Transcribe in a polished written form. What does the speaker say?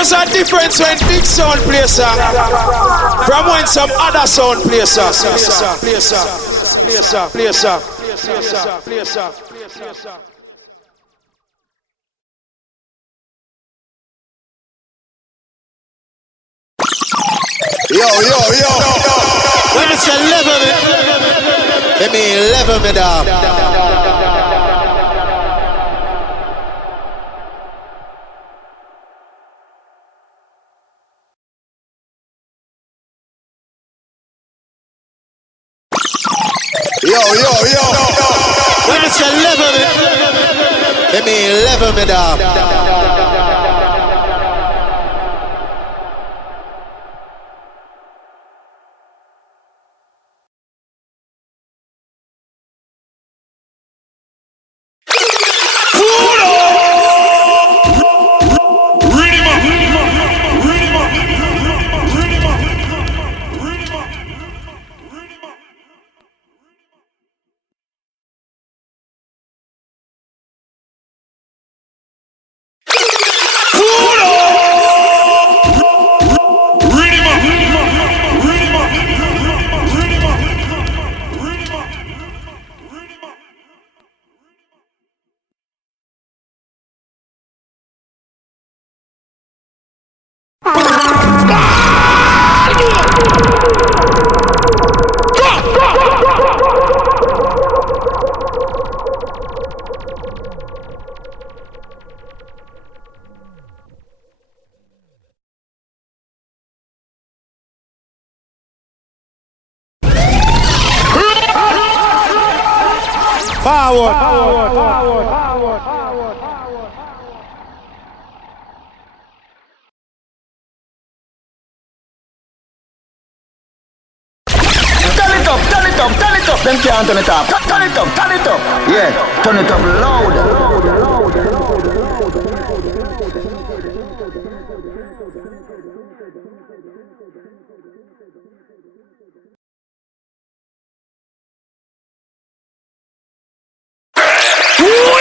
There's a difference when big sound plays from when some other sound plays. Yo. When it's a level, Let me level me down. Yo. when it's a level, Let me level me down. Forward. Turn it up. Them can't turn it up. Turn it up. Yeah, turn it up loud. More.